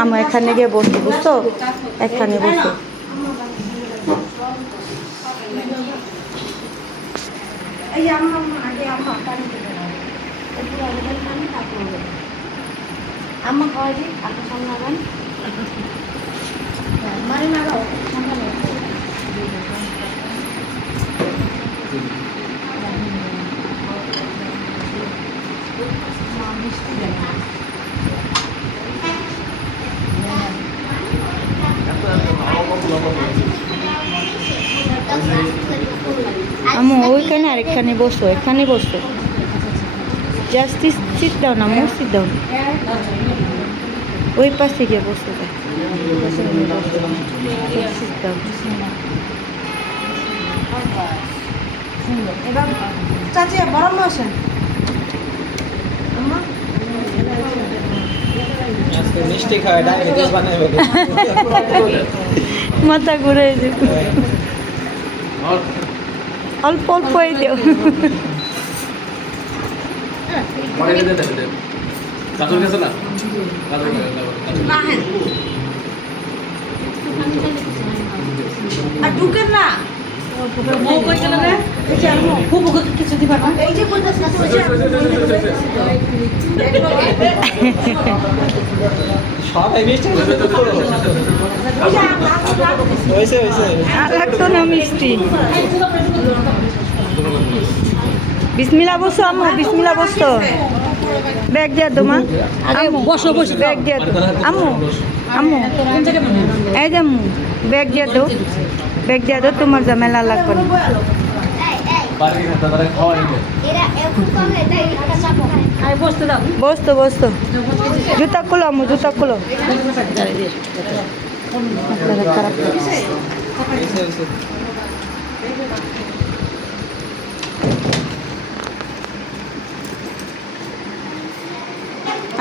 আমি এখানে গিয়ে বসবো, বুঝছো? এখানে বসো। আম্মা খাওয়াই দিই, আপনি সামলাবেন। মানে না সামলাবেন। আম্মু ওইখানে আরেকখানে বসো, এখানে বসো। জাস্ট সিট ডাউন আম্মু, সিট ডাউন। ওই পাশে গিয়ে বসো, সিট ডাউন। এবার চাচি বড় মা আসেন। আম্মা মিষ্টি খাওয়াই ডায়াবেটিস বানাই বলে মাথা ঘুরে অল্প অল্প এই দেও। আর ঢুকেন না কিছু দিবা না এই যে সবাই মিষ্টি হয়েছে হয়েছে আর লাগতো না মিষ্টি। বিসমিল্লাহ বসো আম্মু, বিসমিল্লাহ বসো। ব্যাগ দিয়ে দো মা, বসো বসো ব্যাগ দিয়ে দো আম্মু। আম্মু এই যে আম্মু ব্যাগ দিয়ে দো, ব্যাগ দিয়ে দো, তোমার ঝামেলা লাগবে না। বসতে দাও বসতো বসতো, জুতা খুলো আম্মু, জুতা খুলো। খারাপ হয়েছে হয়েছে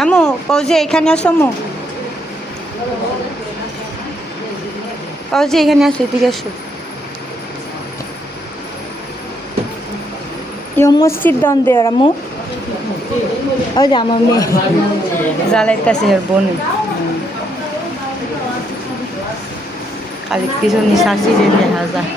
আম্মু পৌঁছে এখানে আসো আম্মু, পৌঁছে এখানে আসো, এদিকে আসো। ইউ মাস্ট সিট ডাউন দেয়ার আম্মু। ওই যে আমার মেয়ে জ্বালাইতেছে এর বোনে, খালি পিছনে শাশি যে দেখা যায়।